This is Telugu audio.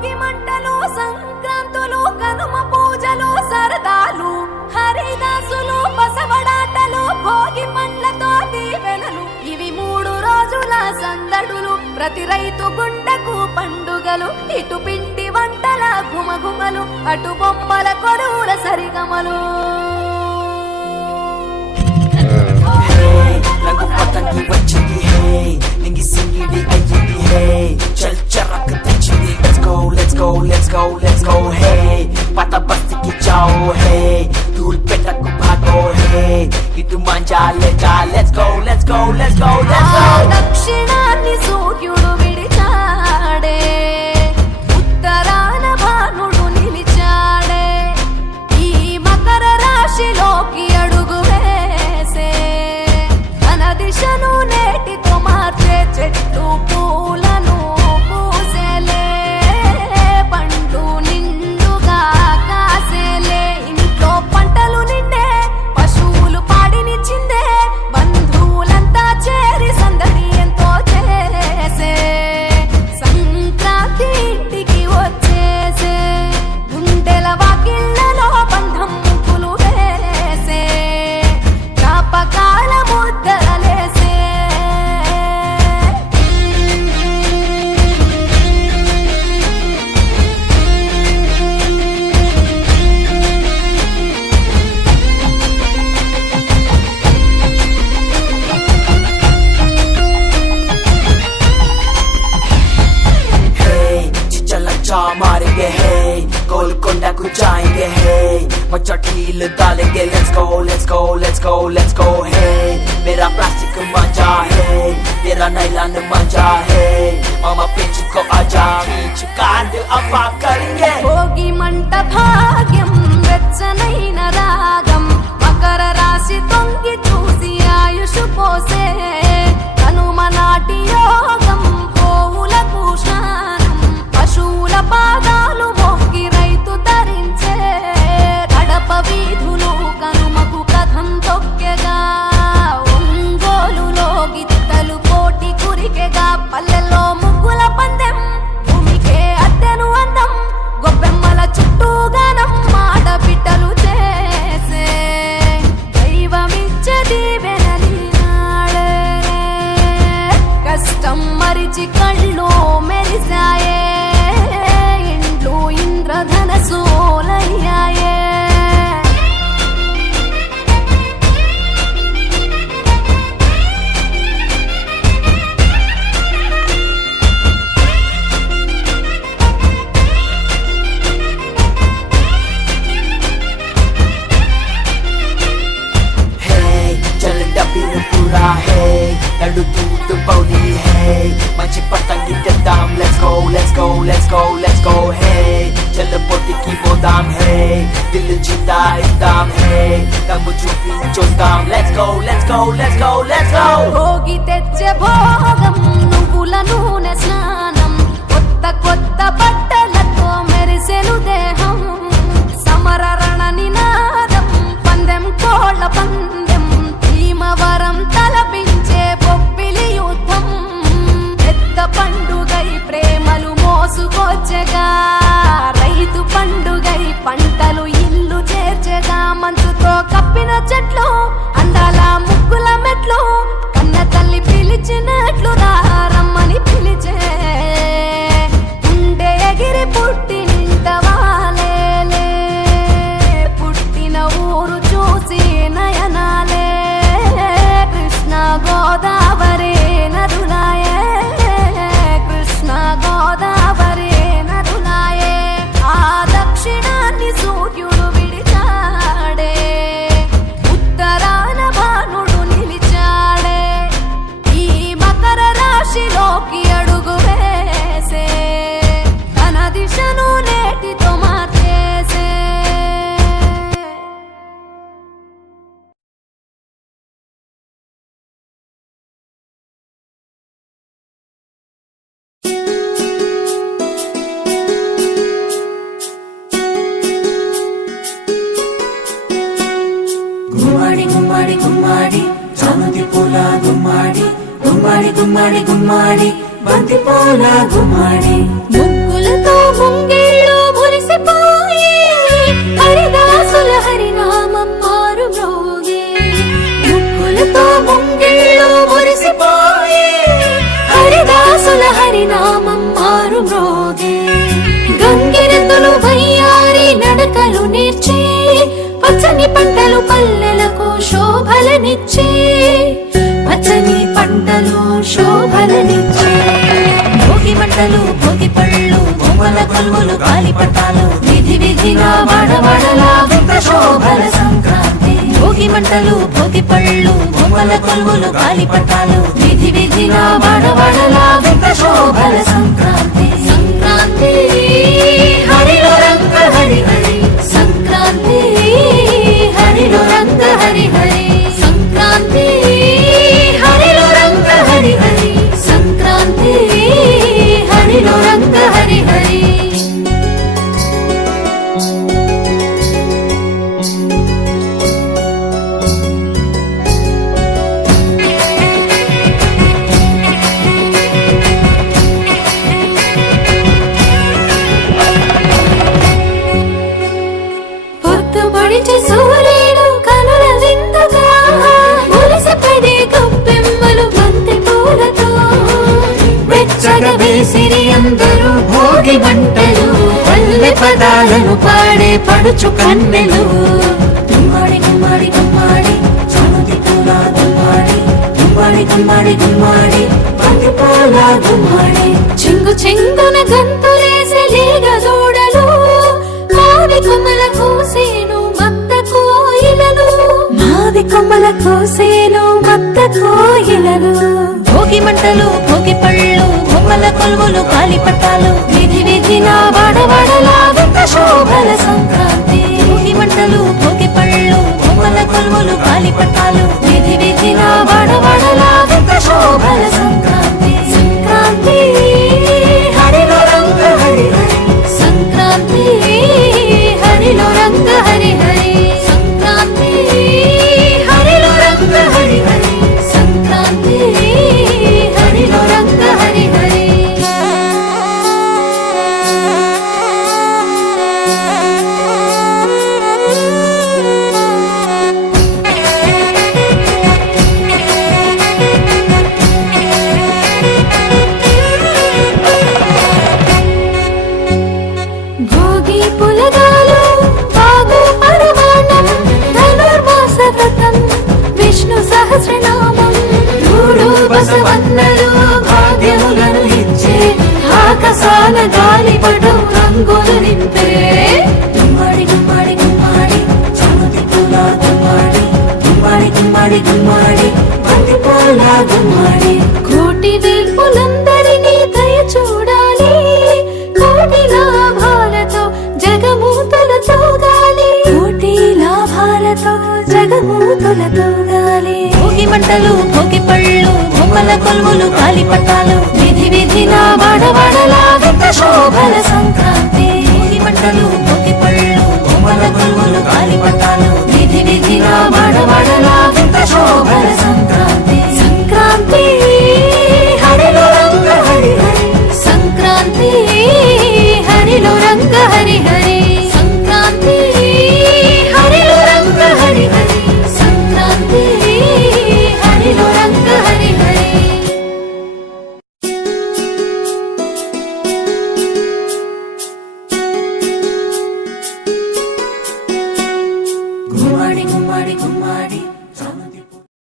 భోగి మంటలు సంక్రాంతులు కనుమ పూజలు సరదాలు హరిదాసులు బసవడాటలు భోగి పండ్లతో దీవెనలు ఇవి 3 రోజుల సందడులు ప్రతి రైతు గుండెకు పండుగలు ఇటు పిండి వంటల గుమగుమలు అటు బొమ్మల కొలువుల సరిగమలు రంగు పతంగి వచ్చింది హే నింగి సింగిడి అయ్యింది హే చల్ చరక్ తెచ్చింది let's go let's go let's go let's go hey పత బస్తికి జాओ హే ధూల్ పెట్టకు భాగో హే ఇటు మంజా లేజా let's go let's go let's go let's go దక్షిణాన్ని సూర్యుడు విడిచాడే ఉత్తరాన భానుడు నిలిచాడే ఈ మకర రాశిలోకి అడుగు వేసే తన దిశను నేటితో మార్చే చెట్టు పూలను పూసేలే పండు నిండుగా కాసేలే ఇంట్లో పంటలు నిండే పశువులు పాడినిచ్చిందే బంధువులంతా చేరి సందడి ఎంతో చేసే సంక్రాంతి ఇంటికి వచ్చేసే గుండెల వాకిళ్లలో బంధం ముగ్గులు వేసే జ్ఞాపకాల ముద్దలేసే चिच्चा मारेंगे हे गोलकोंडा को जाएंगे हे मच्छर ढील डालेंगे let's go let's go let's go let's go hey मेरा प्लास्टिक मंजा है तेरा नाइलॉन मंजा है मामा पिंच को आजा खींच कांड अफा करेंगे భోగి మంట భాగ్యం వెచ్చనైన రాగం మకర రాశి తొంగి చూసి ఆయుష్ పోసే కనుమ నాటి యోగం పోవులకు స్నానం పశువుల పాదాలు మొక్కి రైతు ధరించే కడప వీధులు కనుమకు కథం తొక్కెగా ఒంగోలులో గిత్తలు కోటి కురికెగా పల్లెల్లో ముగ్గుల పందెం భూమికే అద్దెను అందం గొబ్బెమ్మల చుట్టూ గానం ఆడబిడ్డలు చేసే దైవమిచ్చే దీవెనని నాడే కష్టం మరిచి కళ్ళు మెరిసాయే ఇండ్లు ఇంద్రధనసూలయ్యాయే चल डबीर पूरा है लड्डू दूध पौली है मंची पतंगी के दाम let's go let's go let's go let's गो है चल पोटी की वो दाम है दिल जीता दाम है दम चुपी जो दाम let's go let's go let's go let's गो భోగి తెచ్చే భోగం నువ్వుల నూనె స్నానం కొత్త కొత్త బట్టలతో మెరిసెను దేహం సమర రణ నినాదం పందెం కోళ్ళ పందెం భీమవరం తలపించే బొబ్బిలి యుద్ధం పెద్ద పండుగై ప్రేమలు మోసుకొచ్చగా రైతు పండుగై పంటలు ఇల్లు చేర్చగా మంచుతో కప్పిన చెట్లు అందాల ముగ్గుల మెట్లు కన్న తల్లి పిలిచినట్లు రమ్మని పిలిచే గుండె ఎగిరి పుట్టి నిండవాలేలే పుట్టిన ఊరు చూసి నయనాలే కృష్ణ గోదావరి నదులాయే కృష్ణ గోదావరి నదులాయే ఆ దక్షిణాన్ని సూర్యుడు విడిచాడే ఉత్తరాన భానుడు నిలిచాడే ఈ మకర రాశిలోకి అడుగు వేసే తన దిశను నేటితో మార్చేసే గుమ్మడి గుమ్మడి గుమ్మడి చామంతి పూల గుమ్మడి గుమ్మడి గుమ్మడి గుమ్మడి బంతి పూల గుమ్మడి ముగ్గులతో పచ్చని పంటలు పల్లెలకు శోభలనిచ్చే, పచ్చని పంటలు శోభలనిచ్చే. భోగి మంటలు భోగి పళ్ళు బొమ్మల కొలువులు గాలిపటాలు, విధి విధిన వాడవాడలా వింత శోభల సంక్రాంతి. భోగి మంటలు భోగి పళ్ళు బొమ్మల కొలువులు గాలిపటాలు, విధి విధిన వాడవాడలా వింత శోభల సంక్రాంతి. సంక్రాంతి హరిలో రంగ హరి హరి, సంక్రాంతి హరిలో రంగ హరి హరి. సంక్రాంతి హరిలో రంగ హరి హరి, సంక్రాంతి హరిలో రంగ హరి హరి. పొద్దుపడిచే సూర్యుడు కనుల విందుగా, మురిసిపడే గొప్పెమ్మలు బంతి పూలతో, వెచ్చగా వేసిరి అందరూ భోగి మంటలు, పల్లె పదాలను పాడే పడుచు కన్నెలు. గుమ్మాడి గుమ్మాడి గుమ్మాడి చనుది పూల గుమ్మాడి, గుమ్మాడి గుమ్మాడి గుమ్మాడి బంతి పూల గుమ్మాడి. చెంగు చెంగున గంతులేసే లేగ దూడలు, మావి కొమ్మల కోసేను మత్త కోయిలలు, మావి కొమ్మల కోసేను మత్త కోయిలలు. భోగి మంటలు భోగి పళ్ళు బొమ్మల కొలువులు గాలిపటాలు, విధి విధిన వాడవాడలా వింత శోభల సంక్రాంతి. భోగి మంటలు భోగి పళ్ళు బొమ్మల కొలువులు గాలిపటాలు, విధి విధిన వాడవాడలా వింత శోభల సంక్రాంతి. సంక్రాంతి హరిలో రంగ హరి హరి, సంక్రాంతి హరిలో రంగ హరి హరి. సంక్రాంతి హరిలో రంగ హరి హరి, సంక్రాంతి హరిలో రంగ హరి హరి. భోగి పులగాలు బాగు పరమాణం, ధనుర్మాస వ్రతం విష్ణు సహస్రనామం, మూడు బసవన్నలు భాగ్యములను ఇచ్చే, ఆకాశాల గాలిపటం రంగులు నింపే. గుమ్మాడి గుమ్మాడి గుమ్మాడి చనుది పూల గుమ్మాడి, గుమ్మాడి గుమ్మాడి గుమ్మాడి బంతి పూల గుమ్మాడి. కోటి వేల్పులందరినీ దయ చూడాలి, కోటి లాభాలతో జగమూతులతో గాలి, కోటి లాభాలతో జగమూతులతో గాలి. భోగి మంటలు భోగి పళ్ళు బొమ్మల కొలువులు గాలిపటాలు, విధి విధిన వాడవాడలా వింత శోభల సంక్రాంతి. భోగి మంటలు భోగి పళ్ళు బొమ్మల కొలువులు గాలిపటాలు, విధి విధిన వాడవాడలా వింత శోభల సంక్రాంతి. సంక్రాంతి హరిలో రంగ హరి హరి, సంక్రాంతి హరిలో రంగ హరి హరి. సంక్రాంతి హరిలో రంగ హరి హరి, సంక్రాంతి హరిలో రంగ హరి హరి. గుమ్మాడి గుమ్మాడి గుమ్మాడి చనుది